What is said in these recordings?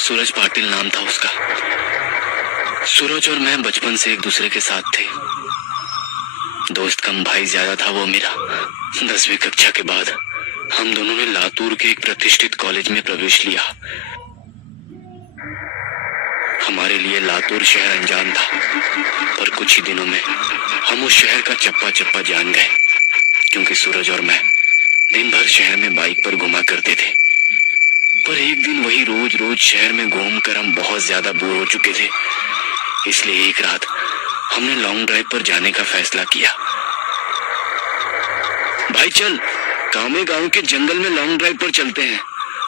सूरज पाटिल नाम था उसका। सूरज और मैं बचपन से एक दूसरे के साथ थे। दोस्त कम भाई ज्यादा था वो मेरा। 10वीं कक्षा के बाद हम दोनों ने लातूर के एक प्रतिष्ठित कॉलेज में प्रवेश लिया। हमारे लिए लातूर शहर अनजान था, पर कुछ ही दिनों में हम उस शहर का चप्पा चप्पा जान गए, क्योंकि सूरज और मैं दिन भर शहर में बाइक पर घुमा करते थे। पर एक दिन वही रोज रोज शहर में घूमकर हम बहुत ज्यादा बोर हो चुके थे, इसलिए एक रात हमने लॉन्ग ड्राइव पर जाने का फैसला किया। भाई चल, कामे गांव के जंगल में लॉन्ग ड्राइव पर चलते हैं।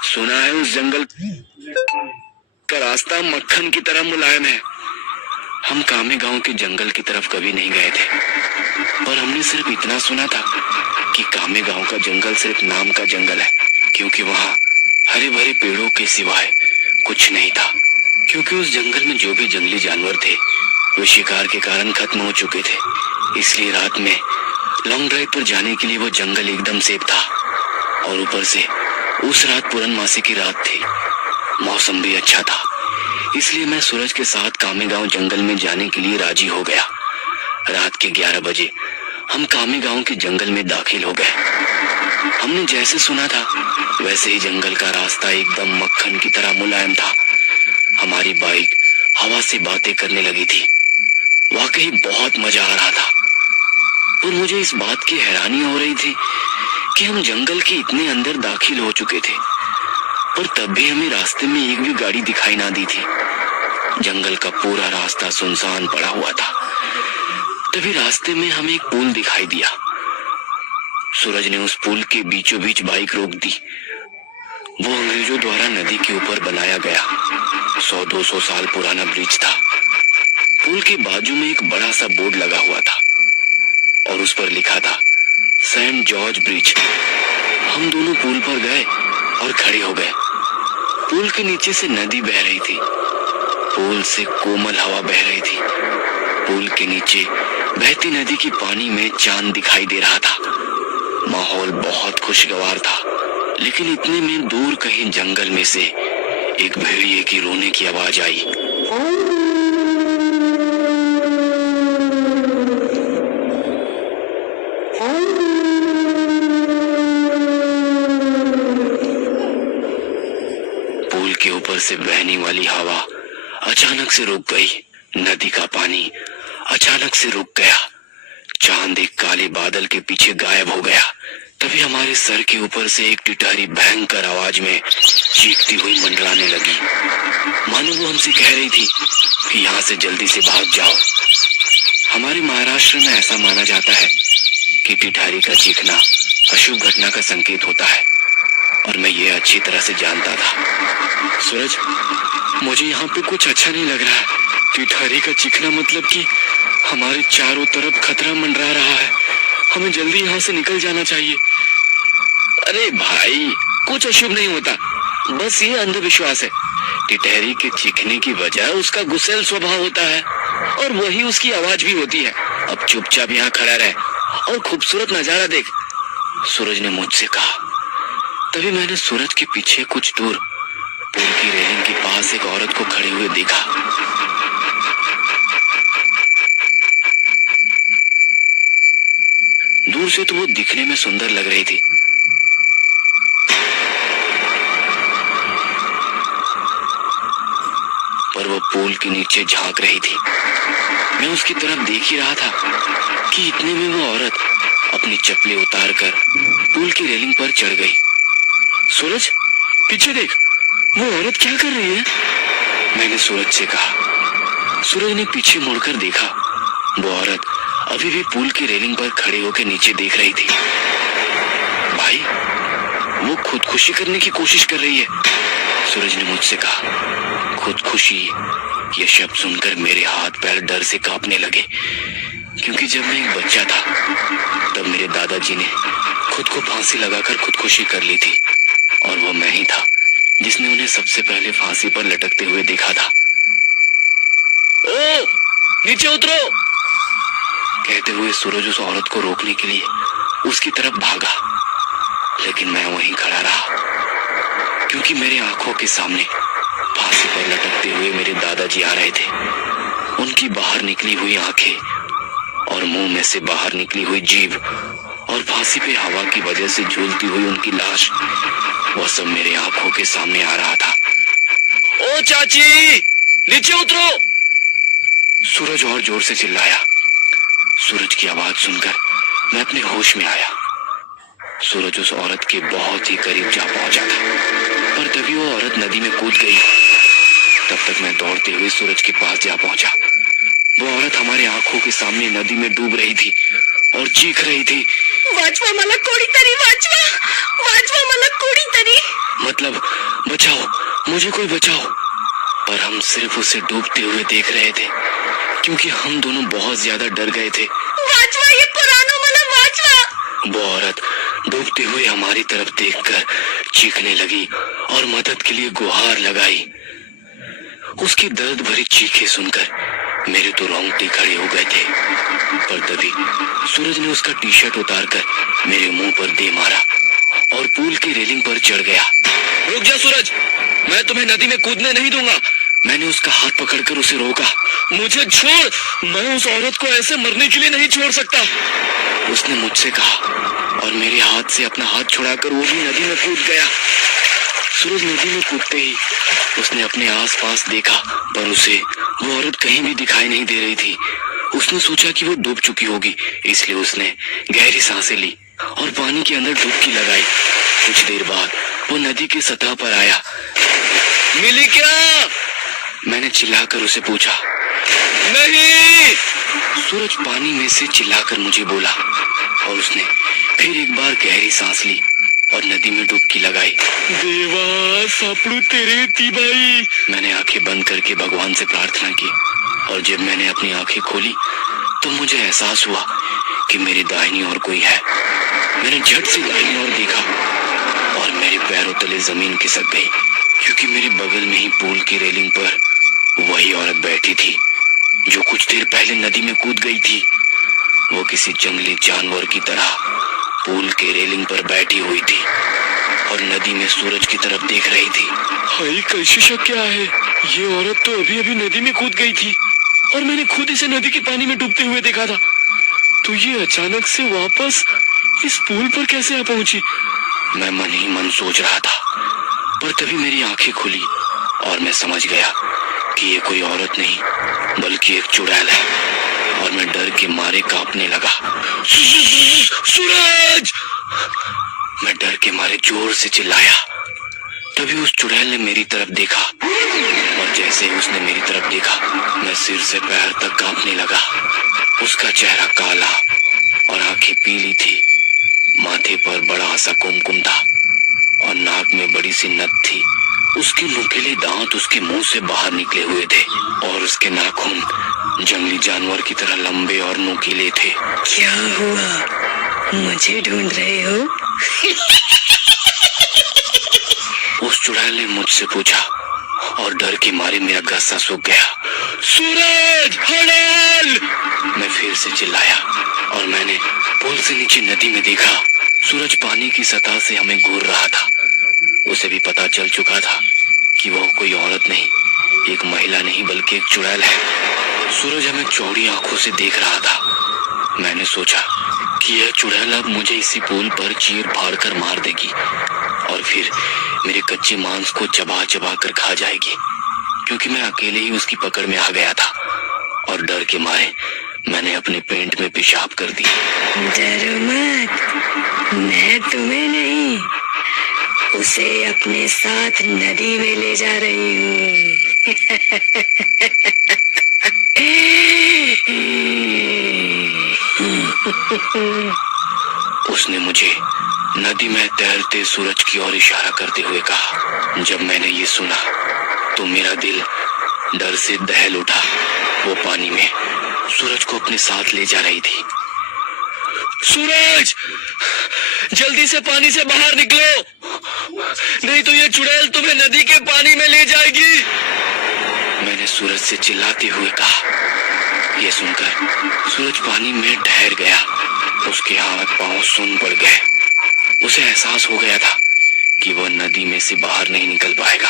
सुना है उस जंगल का रास्ता मक्खन की तरह मुलायम है। हम कामे गांव के जंगल की तरफ कभी नहीं गए थे, पर हमने सिर्फ इतना सुना था कि कामे गांव का जंगल सिर्फ नाम का जंगल है, क्योंकि वहाँ हरे भरे पेड़ों के सिवाय कुछ नहीं था। क्योंकि उस जंगल में जो भी जंगली जानवर थे वो शिकार के कारण खत्म हो चुके थे, इसलिए रात में लॉन्ग ड्राइव पर जाने के लिए वो जंगल एकदम सेफ था। और ऊपर से उस रात पूर्णमासी की रात थी, मौसम भी अच्छा था, इसलिए मैं सूरज के साथ कामे गांव जंगल में जाने के लिए राजी हो गया। रात के 11 बजे हम कामे गांव के जंगल में दाखिल हो गए। हमने जैसे सुना था वैसे ही जंगल का रास्ता एकदम मक्खन की तरह मुलायम था। हमारी बाइक हवा से बातें करने लगी थी। वाकई बहुत मजा आ रहा था, पर मुझे इस बात की हैरानी हो रही थी कि हम जंगल के इतने अंदर दाखिल हो चुके थे, पर तब भी हमें रास्ते में एक भी गाड़ी दिखाई ना दी थी। जंगल का पूरा रास्ता सुनसान पड़ा हुआ था। तभी रास्ते में हमें एक पुल दिखाई दिया। सूरज ने उस पुल के बीचों बीच बाइक रोक दी। वो अंग्रेजों द्वारा नदी के ऊपर बनाया गया 100-200 साल पुराना ब्रिज था। पुल के बाजू में एक बड़ा सा बोर्ड लगा हुआ था और उस पर लिखा था सेंट जॉर्ज ब्रिज। हम दोनों पुल पर गए और खड़े हो गए। पुल के नीचे से नदी बह रही थी। पुल से कोमल हवा बह रही थी। पुल के नीचे बहती नदी की पानी में चांद दिखाई दे रहा था। माहौल बहुत खुशगवार था, लेकिन इतने में दूर कहीं जंगल में से एक भेड़िए की रोने की आवाज आई। पुल के ऊपर से बहने वाली हवा अचानक से रुक गई। नदी का पानी अचानक से रुक गया। चांद एक काले बादल के पीछे गायब हो गया। तभी हमारे सर के ऊपर से एक टिटहरी भयंकर आवाज में चीखती हुई मंडराने लगी, मानो वो हमसे कह रही थी कि यहाँ से जल्दी से भाग जाओ। हमारे महाराष्ट्र में ऐसा माना जाता है कि टिटहरी का चीखना अशुभ घटना का संकेत होता है, और मैं ये अच्छी तरह से जानता था। सूरज, मुझे यहाँ पे कुछ अच्छा नहीं लग रहा है। टिटहरी का चीखना मतलब कि हमारे चारों तरफ खतरा मंडरा रहा है। हमें जल्दी यहाँ से निकल जाना चाहिए। अरे भाई, कुछ अशुभ नहीं होता, बस ये अंधविश्वास है। टिटहरी के चीखने की वजह उसका गुस्सैल स्वभाव होता है, और वही उसकी आवाज भी होती है। अब चुपचाप यहाँ खड़ा रहे और खूबसूरत नजारा देख, सूरज ने मुझसे कहा। तभी मैंने सूरज के पीछे कुछ दूर पुल की रेलिंग के पास एक औरत को खड़े हुए देखा। दूर से तो वो दिखने में सुंदर लग रही थी, पर वो पुल के नीचे झांक रही थी। मैं उसकी तरफ देख ही रहा था कि इतने में वो औरत अपनी चप्पलें उतारकर पुल की रेलिंग पर चढ़ गई। सूरज, पीछे देख, वो औरत क्या कर रही है? मैंने सूरज से कहा। सूरज ने पीछे मुड़कर देखा। वो औरत अभी भी पुल की रेलिंग पर खड़े होकर नीचे देख रही थी। भाई, वो खुदकुशी करने की कोशिश कर रही है, सूरज ने मुझसे कहा। खुदकुशी, ये शब्द सुनकर मेरे हाथ पैर डर से कांपने लगे, क्योंकि जब मैं एक बच्चा था तब मेरे दादाजी ने खुद को फांसी लगाकर खुदकुशी कर ली थी, और वो मैं ही था जिसने उन्हें सबसे पहले फांसी पर लटकते हुए देखा था। ओ, नीचे उतरो, कहते हुए सूरज उस औरत को रोकने के लिए उसकी तरफ भागा, लेकिन मैं वहीं खड़ा रहा, क्योंकि मेरे आंखों के सामने फांसी पर लटकते हुए मेरे दादाजी आ रहे थे। उनकी बाहर निकली हुई आंखें और मुंह में से बाहर निकली हुई जीभ और फांसी पे हवा की वजह से झूलती हुई उनकी लाश, वह सब मेरे आंखों के सामने आ रहा था। ओ चाची, नीचे उतरो! सूरज और जोर से चिल्लाया। सूरज की आवाज सुनकर मैं अपने होश में आया। सूरज उस औरत के बहुत ही करीब जा पहुंचा था, पर तभी वो औरत नदी में कूद गई। तब तक मैं दौड़ते हुए सूरज के पास जा पहुंचा। वो औरत हमारे आंखों के सामने नदी में डूब रही थी और चीख रही थी, वाचवा मला कोणीतरी वाचवा, वाचवा मला कोणीतरी। मतलब बचाओ, मुझे कोई बचाओ। पर हम सिर्फ उसे डूबते हुए देख रहे थे, क्योंकि हम दोनों बहुत ज्यादा डर गए थे। वाचवा, ये पुरानो मला वाचवा। वो औरत डूबते हुए हमारी तरफ देखकर चीखने लगी और मदद के लिए गुहार लगाई। उसकी दर्द भरी चीखें सुनकर मेरे तो रोंगटे खड़े हो गए थे। पर तभी सूरज ने उसका टी शर्ट उतारकर मेरे मुंह पर दे मारा और पूल की रेलिंग पर चढ़ गया। रुक जा सूरज, मैं तुम्हें नदी में कूदने नहीं दूंगा। मैंने उसका हाथ पकड़कर उसे रोका। मुझे छोड़, मैं उस औरत को ऐसे मरने के लिए नहीं छोड़ सकता, उसने मुझसे कहा और मेरे हाथ से अपना हाथ छुड़ाकर वो भी नदी में कूद गया। सूरज नदी में कूदते ही उसने अपने आसपास देखा, पर उसे वो औरत कहीं भी दिखाई नहीं दे रही थी। उसने सोचा कि वो डूब चुकी होगी, इसलिए उसने गहरी सांसें ली और पानी के अंदर डुबकी लगाई। कुछ देर बाद वो नदी की सतह पर आया। मिली क्या? मैंने चिल्लाकर उसे पूछा। नहीं! सूरज पानी में से चिल्लाकर मुझे बोला और उसने फिर एक बार गहरी सांस ली और नदी में डुबकी लगाई। देवा, सापड़ू तेरे थी भाई। मैंने आंखें बंद करके भगवान से प्रार्थना की और जब मैंने अपनी आंखें खोली तो मुझे एहसास हुआ कि मेरी दाहिनी ओर कोई है। मैंने झट से दाहिनी ओर देखा और मेरे पैरों तले जमीन खिसक गई, क्योंकि मेरे बगल में ही पूल की रेलिंग पर वही औरत बैठी थी जो कुछ देर पहले नदी में कूद गई थी। वो किसी जंगली जानवर की तरह पूल के रेलिंग पर बैठी हुई थी और नदी में सूरज की तरफ देख रही थी। हाय, कैसी शक क्या है? ये औरत तो अभी अभी नदी में कूद गई थी और मैंने खुद इसे नदी के पानी में डूबते हुए देखा था। तो ये अचानक से वापस इस पुल पर कैसे आ पहुंची? मैं मन ही मन सोच रहा था, पर तभी मेरी आंखें खुली और मैं समझ गया कि ये कोई औरत नहीं बल्कि एक चुड़ैल है और मैं डर के मारे कांपने लगा। सूरज! मैं डर के मारे जोर से चिल्लाया। तभी उस चुड़ैल ने मेरी तरफ देखा और जैसे ही उसने मेरी तरफ देखा, मैं सिर से पैर तक कांपने लगा। उसका चेहरा काला और आंखें पीली थी। माथे पर बड़ा सा कुमकुम था और नाक में बड़ी सी नथ थी। उसके नुकीले दांत उसके मुंह से बाहर निकले हुए थे और उसके नाखून जंगली जानवर की तरह लंबे और नुकीले थे। क्या हुआ? मुझे ढूंढ रहे हो? उस चुड़ैल ने मुझसे पूछा और डर के मारे मेरा गस्सा सूख गया। सूरज, हड़ाल! मैं फिर से चिल्लाया और मैंने पुल से नीचे नदी में देखा। सूरज पानी की सतह से हमें घूर रहा था। उसे भी पता चल चुका था कि वह कोई औरत नहीं, एक महिला नहीं बल्कि एक चुड़ैल है। सूरज हमें चौड़ी आंखों से देख रहा था। मैंने सोचा कि यह चुड़ैल अब मुझे इसी पुल पर चीर फाड़ कर मार देगी और फिर मेरे कच्चे मांस को चबा चबा कर खा जाएगी, क्योंकि मैं अकेले ही उसकी पकड़ में आ गया था और डर के मारे मैंने अपने पेंट में पेशाब कर दी। डरो मत, मैं तुम्हें नहीं, उसे अपने साथ नदी में ले जा रही हूँ। उसने मुझे नदी में तैरते सूरज की ओर इशारा करते हुए कहा। जब मैंने ये सुना तो मेरा दिल डर से दहल उठा। वो पानी में सूरज को अपने साथ ले जा रही थी। सूरज, जल्दी से पानी से बाहर निकलो, नहीं तो ये चुड़ैल तुम्हें नदी के पानी में ले जाएगी, मैंने सूरज से चिल्लाते हुए कहा। यह सुनकर सूरज पानी में ठहर गया। उसके हाथ पांव सुन्न पड़ गए। उसे एहसास हो गया था कि वह नदी में से बाहर नहीं निकल पाएगा,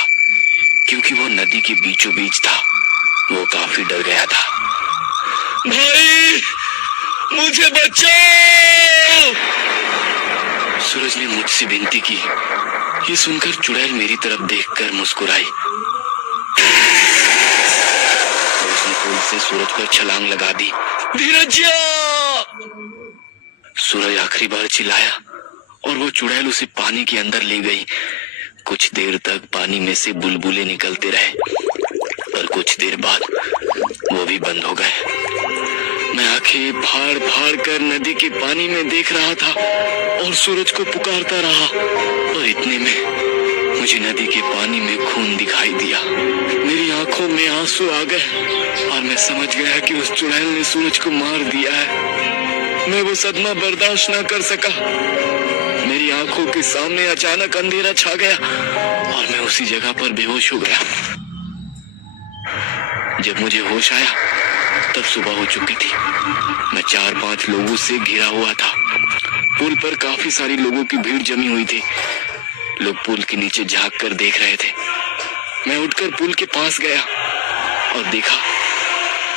क्योंकि वो नदी के बीचों बीच था। वो काफी डर गया था। भाई, मुझे बचाओ! सूरज ने मुझसे विनती की। ये सुनकर चुड़ैल मेरी तरफ देखकर मुस्कुराई। तो उसने पुल से सूरज पर छलांग लगा दी। धीरज! सूरज आखिरी बार चिल्लाया और वो चुड़ैल उसे पानी के अंदर ले गई। कुछ देर तक पानी में से बुलबुले निकलते रहे, पर कुछ देर बाद वो भी बंद हो गए। मैं आंखें फाड़ फाड़ कर नदी के पानी में देख रहा था और सूरज को पुकारता रहा, और इतने में मुझे नदी के पानी में खून दिखाई दिया। मेरी आंखों में आंसू आ गए और मैं समझ गया कि उस चुड़ैल ने सूरज को मार दिया है। मैं वो सदमा बर्दाश्त न कर सका। मेरी आंखों के सामने अचानक अंधेरा छा गया और मैं उसी जगह पर बेहोश हो गया। जब मुझे होश आया तब सुबह हो चुकी थी। मैं 4-5 लोगों से घिरा हुआ था। पुल पर काफी सारी लोगों की भीड़ जमी हुई थी। लोग पुल के नीचे झांक कर देख रहे थे। मैं उठकर पुल के पास गया और देखा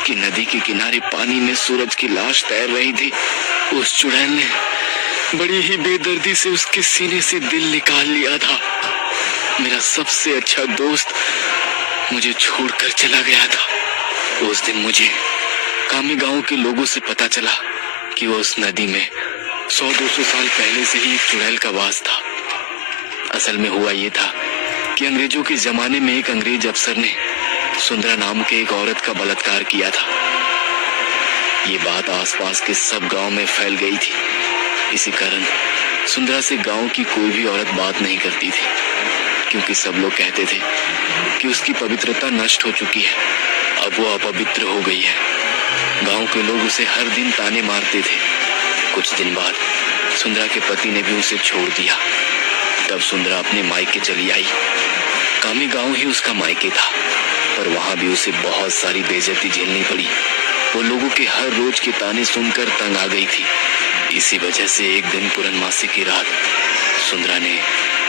कि नदी के किनारे पानी में सूरज की लाश तैर रही थी। उस चुड़ैल ने बड़ी ही बेदर्दी से उसके सीने से दिल निकाल लिया था। मेरा सबसे अच्छा दोस्त मुझे छोड़कर चला गया था। उस दिन मुझे कामी गांव के लोगों से पता चला कि वो उस नदी में 100-200 साल पहले से ही एक चुड़ैल का वास था। असल में हुआ ये था कि अंग्रेजों के जमाने में एक अंग्रेज अफसर ने सुंदरा नाम के एक औरत का बलात्कार किया था। ये बात आसपास के सब गांव में फैल गई थी। इसी कारण सुंदरा से गांव की कोई भी औरत बात नहीं करती थी, क्योंकि सब लोग कहते थे कि उसकी पवित्रता नष्ट हो चुकी है, अब वो अपवित्र हो गई है। गांव के लोग उसे हर दिन ताने मारते थे। कुछ दिन बाद सुंदरा के पति ने भी उसे छोड़ दिया। तब सुंदरा अपने मायके चली आई। कामी गांव ही उसका मायके था, पर वहां भी उसे बहुत सारी बेइज्जती झेलनी पड़ी। वो लोगों के हर रोज के ताने सुनकर तंग आ गई थी। इसी वजह से एक दिन पूर्णमासी की रात सुंदरा ने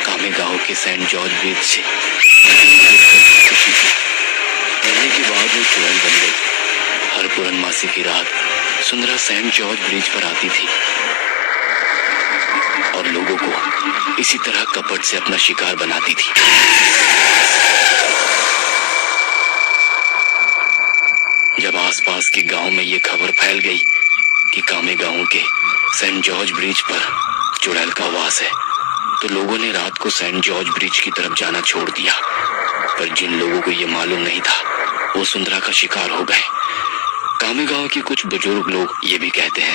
कामी गांव के सेंट जॉर्ज ब्रिज से मरने के बाद वो चुड़ैल बन गई। हर पूर्णमासी की रात सुंदरा सेंट जॉर्ज ब्रिज पर आती थी और लोगों को इसी तरह कपट से अपना शिकार बनाती थी। जब आसपास के गांव में ये खबर फैल गई कि कामे गांव के सेंट जॉर्ज ब्रिज पर चुड़ैल का वास है, तो लोगों ने रात को सेंट जॉर्ज ब्रिज की तरफ जाना छोड़ दिया। पर जिन लोगों को ये मालूम नहीं था, वो सुंदरा का शिकार हो गए। कामे गांव के कुछ बुजुर्ग लोग ये भी कहते हैं